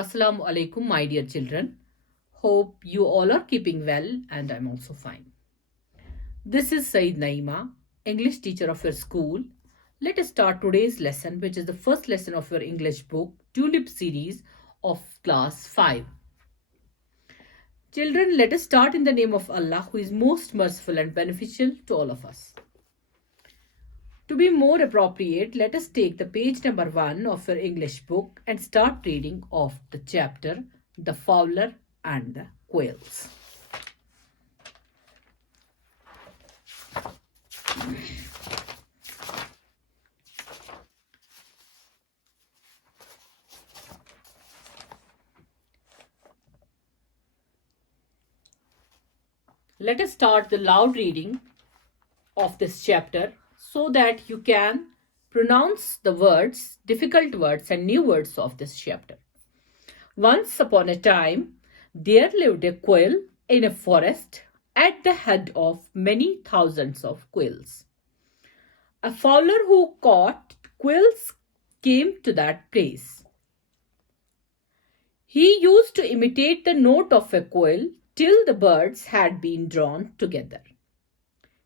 Assalamu alaikum, my dear children. Hope you all are keeping well, and I'm also fine. This is Syed Naeema, English teacher of your school. Let us start today's lesson, which is the first lesson of your English book, Tulip series of class 5. Children, let us start in the name of Allah, who is most merciful and beneficial to all of us. To be more appropriate, let us take the page number 1 of your English book and start reading of the chapter The Fowler and the Quails. Let us start the loud reading of this chapter so that you can pronounce the words, difficult words and new words of this chapter. Once upon a time, there lived a quail in a forest at the head of many thousands of quails. A fowler who caught quails came to that place. He used to imitate the note of a quail till the birds had been drawn together.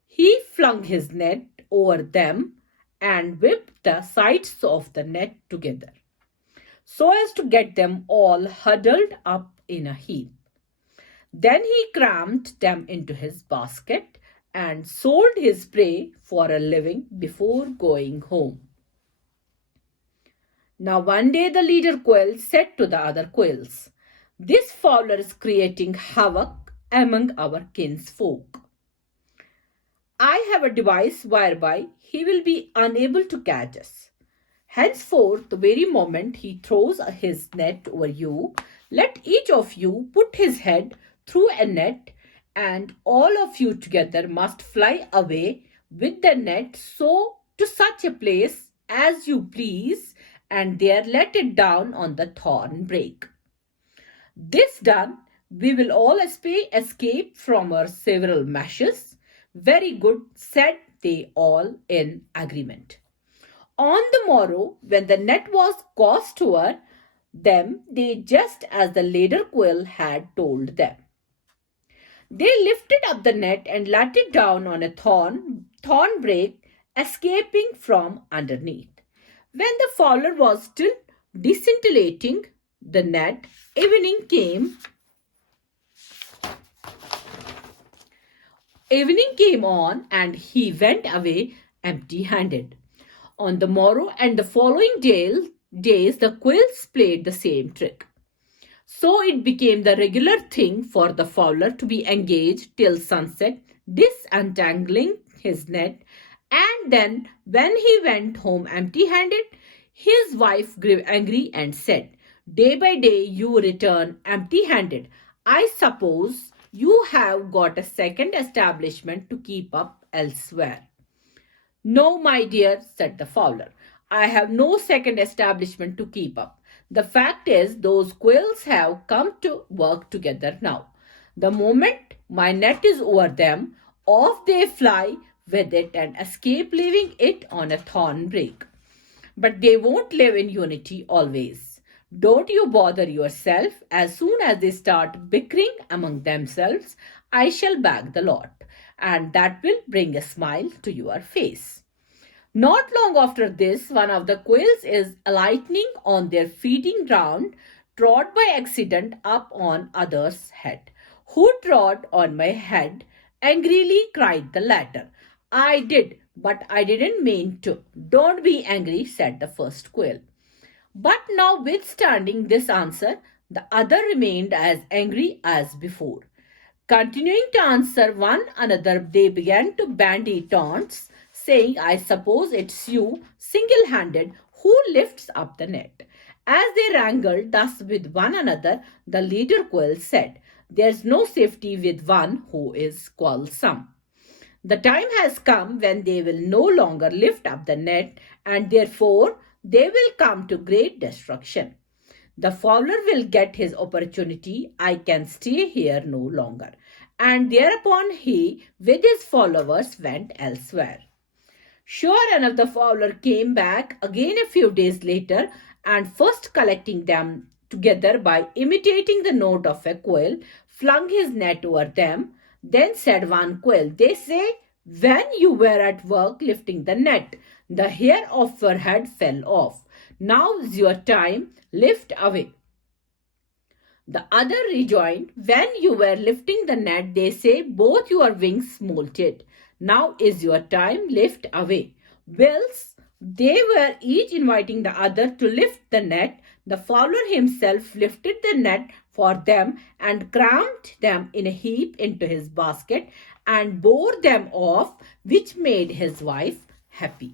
He flung his net over them and whipped the sides of the net together, so as to get them all huddled up in a heap. Then he crammed them into his basket and sold his prey for a living before going home. Now one day the leader quail said to the other quails, "This fowler is creating havoc among our kinsfolk. I have a device whereby he will be unable to catch us. Henceforth, the very moment he throws his net over you, let each of you put his head through a net, and all of you together must fly away with the net so to such a place as you please, and there let it down on the thorn brake. This done, we will all escape from our several meshes." "Very good," said they all in agreement. On the morrow, when the net was cast over them, they just as the leader quail had told them. They lifted up the net and let it down on a thorn brake, escaping from underneath. When the fowler was still disintegrating the net, evening came on, and he went away empty-handed. On the morrow and the following days, the quails played the same trick. So it became the regular thing for the fowler to be engaged till sunset, disentangling his net, and then when he went home empty-handed, his wife grew angry and said, "Day by day you return empty-handed. I suppose you have got a second establishment to keep up elsewhere." "No, my dear," said the fowler, "I have no second establishment to keep up. The fact is, those quails have come to work together now. The moment my net is over them, off they fly with it and escape, leaving it on a thorn brake. But they won't live in unity always. Don't you bother yourself. As soon as they start bickering among themselves, I shall bag the lot, and that will bring a smile to your face." Not long after this, one of the quails is alighting on their feeding ground, trod by accident up on other's head. "Who trod on my head?" angrily cried the latter. "I did, but I didn't mean to." "Don't be angry," said the first quail. But notwithstanding this answer, the other remained as angry as before. Continuing to answer one another, they began to bandy taunts, saying, "I suppose it's you, single-handed, who lifts up the net." As they wrangled thus with one another, the leader quail said, "There's no safety with one who is quarrelsome. The time has come when they will no longer lift up the net, and therefore they will come to great destruction. The fowler will get his opportunity. I can stay here no longer." And thereupon he, with his followers, went elsewhere. Sure enough, the fowler came back again a few days later, and first collecting them together by imitating the note of a quail, flung his net over them. Then said one quail, "They say, when you were at work lifting the net, the hair of your head fell off. Now is your time, lift away." The other rejoined, "When you were lifting the net, they say, both your wings molted. Now is your time, lift away." Whilst they were each inviting the other to lift the net, the Fowler himself lifted the net for them and crammed them in a heap into his basket and bore them off, which made his wife happy.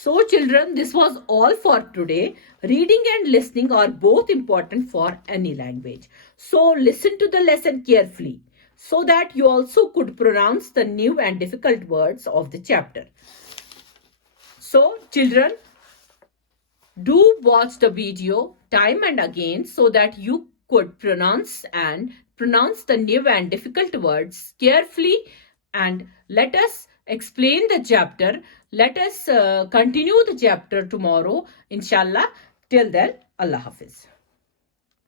So children, this was all for today. Reading and listening are both important for any language. So listen to the lesson carefully so that you also could pronounce the new and difficult words of the chapter. So children, do watch the video time and again so that you could pronounce the new and difficult words carefully, and let us explain the chapter. Let us continue the chapter tomorrow, inshallah. Till then, Allah Hafiz.